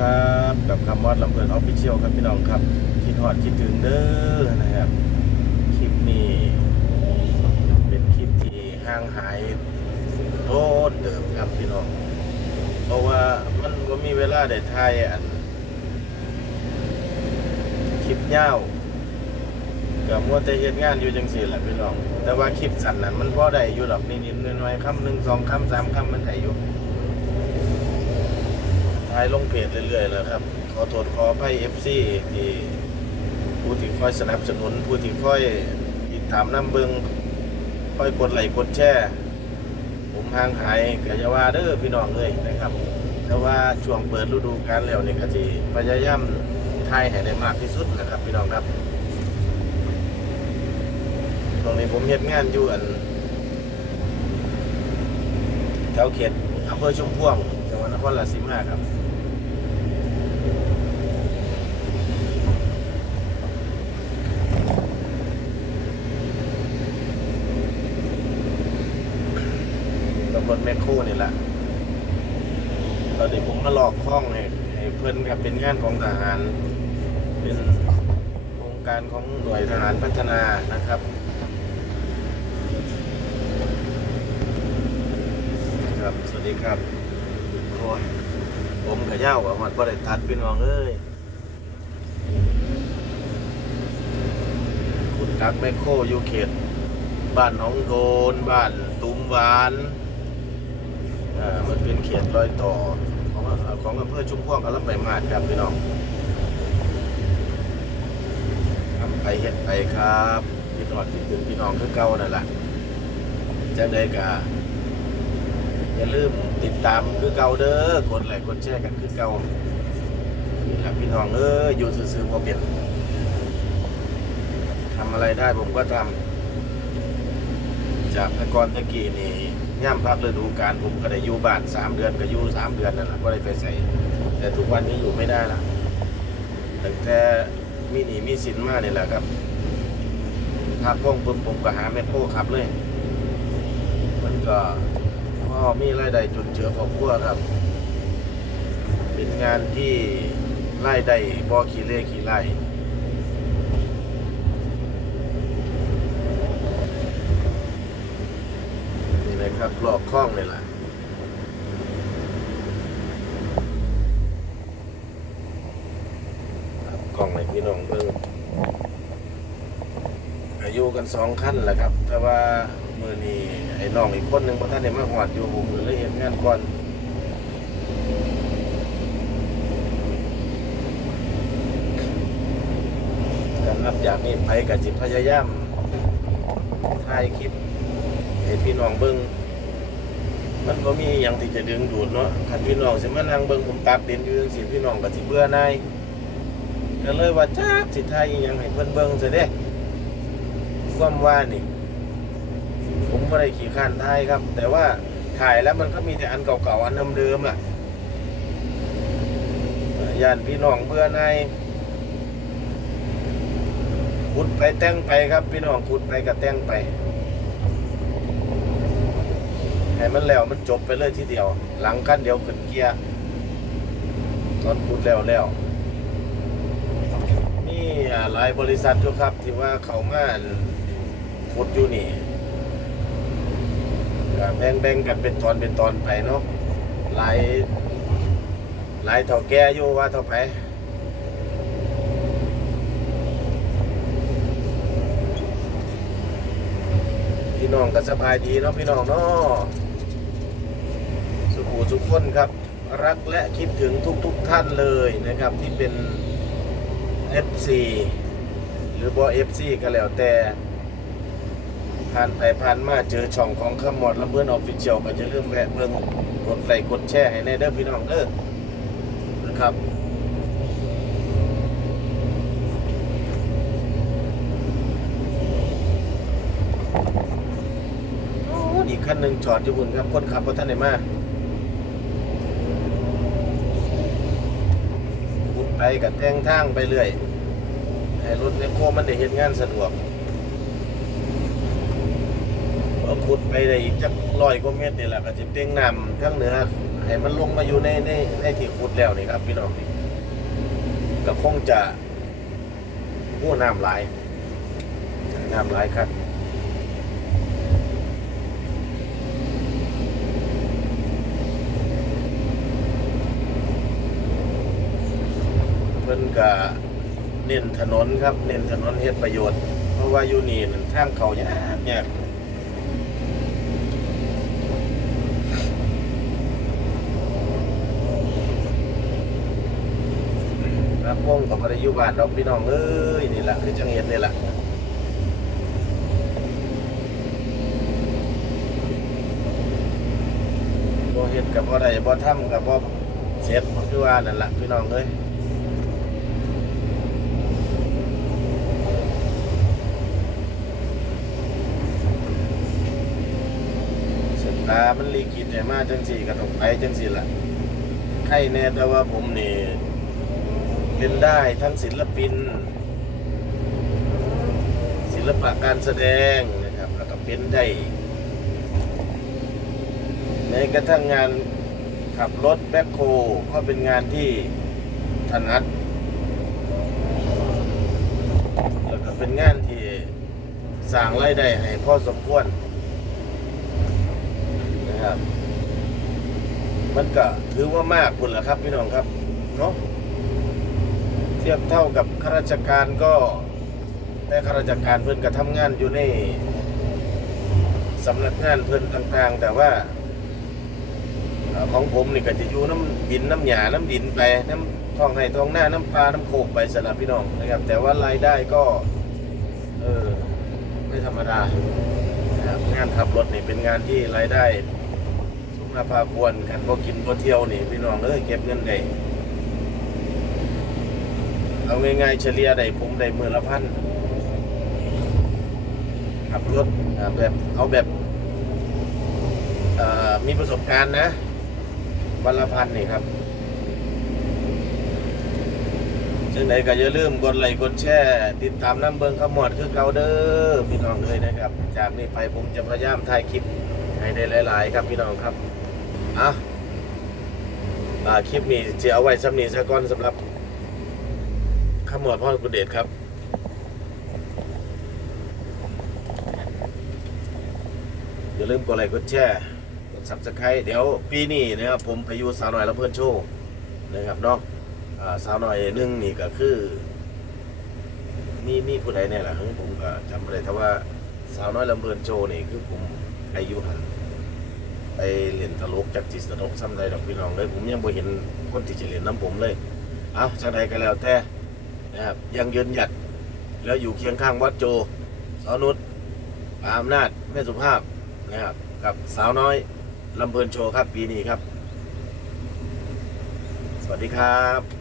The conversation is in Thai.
ครับกับคำว่าลำเพลินออฟฟิเชียลครับพี่น้องครับคิดฮอดคิดถึงเด้อนะครับ คลิปนี้เป็นคลิปที่ห่างหายโทษเดิมครับพี่น้อง เพราะว่ามันก็มีเวลาได้ถ่ายอันคลิปยาวกับมัวแต่เฮ็ดงานอยู่จังสี่แหละพี่น้อง แต่ว่าคลิปสั้นนั้นมันพอได้อยู่ดอกนิดๆหน่อยๆคำหนึ่งสองคำสามคำมันได้อยู่ายลงเพจเรื่อยๆแล้วครับ ขอโทษขออภัยเอฟซีที่ผู้ที่คอยสนับสนุน ผู้ที่คอยติดตามน้ำเบิงคอยกดไลค์กดแชร์ผมห่างหายกอยาว่าเด้อพี่น้องเลยนะครับแต่ว่าช่วงเปิดฤดูกาลแล้วนี่ก็จะพยายามถ่ายให้ได้มากที่สุดนะครับ พี่น้องครับตรงนี้ผมเฮ็ดงานอยู่อันแถวเขตอำเภอชุมพวงจังหวัดนครราชสีมาครับ ตำรวจแมคโครนี่แหละ ตอน นี้ผมมาหลอกข้องให้ให้เพื่อนครับเป็นงานของทหาร เป็นโครงการของหน่วยทหารพัฒนานะครับครับสวัสดีครับโอ้ยผมกับเย้าว่ามันบ่ได้ตัดพี่น้องเอ้ยคุณตักแมคโครอยู่เขตบ้านหนองโดน บ้านตุ้มหวาน อ่า มันเป็นเขตรอยต่อ ของอำเภอชุมพวงกับลำไปางมาดครับพี่น้องไปเฮ็ดไปครับพี่น้องคิดถึงพี่น้องคือเก่านั่นแหละจังใดกะอย่าลืมติดตามคือเก่าเด้อกดไลค์กดแชร์กันคือเก่านี่แหละพี่น้องเอ้ยอยู่ซื่อๆพอเป็นทำอะไรได้ผมก็ทำจากต่ก่อนตะกี้นี่ ย่ำพักฤดูกาลผมก็ได้อยู่บ้านสามเดือนก็อยู่สามเดือนนั่นแหละก็ได้ไปใส่ แต่ทุกวันนี้อยู่ไม่ได้ละตั้งแต่มีหนีมีสินมาเนี่แหละครับพักว่องปุ๊บผมก็หาแมคโครขับเลย มันก็พ่อมีรายได้จุนเจือครอบครัวครับ เป็นงานที่รายได้บ่ขี้เล่ขี้ไล่ นี่นะ ครับหลอกข้องเลยล่ะครับกล้องไหนพี่น้องเบิ่งอายุกันสองขั้นแหละครับ แต่ว่ามือนี้ไอ้น้องอีกคนหนึ่งพอท่านได้มาหอดอยู่ผมก็เลยเห็นงานก่อนการนับจากนี้ไปกับจิตพยายามถ่ายคลิปให้พี่น้องเบิ้ง มันก็มีอย่างที่จะดึงดูดเนาะคันพี่น้องสิมานั่งเบิ้งผมตักเด่นอยู่จังซี่พี่น้องก็สิเบื่อนายก็เลยว่าจักสิทายอีหยังให้เพิ่นเบิ่งซะเด้ความว่านี่ ผมบ่ได้ขี้ข้านทายครับ แต่ว่าถ่ายแล้วมันก็มีแต่อันเก่าๆอันเดิมๆอะย่านพี่น้องเบื่อนายขุดไปแต่งไปครับ พี่น้องขุดไปก็แต่งไป ให้มันแล้วมันจบไปเลยทีเดียว หลังกันเดียวขึ้นเกียร์ตอนพูดแล้วแล้วมีอ่หลายบริษัทอยู่ครับ ที่ว่าเขามาขุดอยู่นี่แบ่งแบ่งกันเป็นตอนเป็นตอนไปเนาะหลายหลายเท่าแก่อยู่ว่าเท่าไปพี่น้องก็สบายดีเนาะพี่น้องเนาะ สุขูทุกคนครับ รักและคิดถึงทุกๆทท่านเลยนะครับที่เป็น FC หรือบอ FC ก็แล้วแต่ผ่านไปผ่านมาเจอช่องของขมอดลำเพื่อนออฟฟิเชียลก็จะเริ่มแวะเบิ่งกดไลค์กดแชร์ให้แน่เด้อพี่น้องเด้อนะครับอีกคันหนึ่งจอดอยู่บุญครับคนขับรถท่านไหนมาบุญ ไปกับแทงทางไปเรื่อยให้รถในโคมันได้เห็นงานสะดวกพอขุดไปได้อีกจักร้อยกว่าเมตรนี่แหละก็จะเป้งนำทั้งเหนือให้มันลงมาอยู่ในในในที่ขุดแล้วนี่ครับพี่น้องนี่ก็คงจะหัวน้ำหลายน้ำหลายครับ พิ่นก็เน้นถนนครับ เน้นถนนเฮ็ดประโยชน์ เพราะว่าอยู่นี่นั่นทางเขายากยากรับวงกับพระยุบานดอกพี่น้องเอ้ยนี่แหละคือจังเห็นนี่แหละบ่เฮ็ดกับบ่ได้บ่ทำกับบ่เสร็จคือว่านั่นล่ะพี่น้องเอ้ย สายตามันลีกิดให้มาจังสี่กระตกไปจังสี่ละใครแน่แต่ว่าผมนี่เป็นได้ทั้งศิลปิน ศิลปะการแสดงนะครับแล้วก็เป็นได้ในกระทั่งงานขับรถแบ็คโฮก็เป็นงานที่ถนัดแล้วก็เป็นงานที่สร้างรายได้ให้พ่อสมควรน ครับ มันก็ถือว่ามากคุณแหละครับ พี่น้องครับเนาะเทียบเท่ากับข้าราชการก็แต่ข้าราชการเพิ่อนก็ทำงานอยู่ในสำนักงานเพิ่อนต่างๆ แต่ว่าของผมนี่ก็จะอยู่น้ำดินน้ำหยาน้ำดินไปน้ำท้องไห้ท้องหน้าน้ำปลาน้ำโขกไปสลับพี่น้องนะครับ แต่ว่ารายได้ก็เออไม่ธรรมดานะงานขับรถนี่เป็นงานที่รายได้ สุขภาควรกันก็กินก็เที่ยวนี่พี่น้องเอ้ยเก็บเงินได้เอาง่ายๆเฉลี่ยได้ผมได้มือละพันขับรถแบบเอาแบบมีประสบการณ์นะวันละพันนี่ครับจังไหนก็อย่าลืมกดไลค์กดแชร์ติดตามน้ำเบิงขมวดคือเกาเด้อพี่น้องเลยนะครับ จากนี้ไปผมจะพยายามถ่ายคลิปให้ได้หลาย ๆ ครับพี่น้องครับ อะอ่าคลิปนี้จะเอาไว้สำนีซะก่อนสำหรับข้ามวดพ่อคุณเดชครับอย่าลืมกดไลค์กดแชร์กด subscribe เดี๋ยวปีนี้นะครับผมพายุสาวหน่อยและเพื่อนโชว์นะครับเนาะอ่าสาวหน่อยหนึงนี่ก็คือมีมีผู้ใดเนี่ยแหละผมก็จำไม่ได้แต่ว่าสาวน้อยลำเบินโจนี่คือผมอายุหัน ไปเล่นตลกจากจิตสนกซ้ำใดดอกพี่น้องเลยผมยังบ่เห็นคนที่จะเล่นน้ำผมเลยเอาจังใดก็แล้วแต่นะครับยังยืนหยัดแล้วอยู่เคียงข้างวัดโจสอนุชปาอำนาจแม่สุภาพนะครับกับสาวน้อยลำเพลินโชว์ครับปีนี้ครับ สวัสดีครับ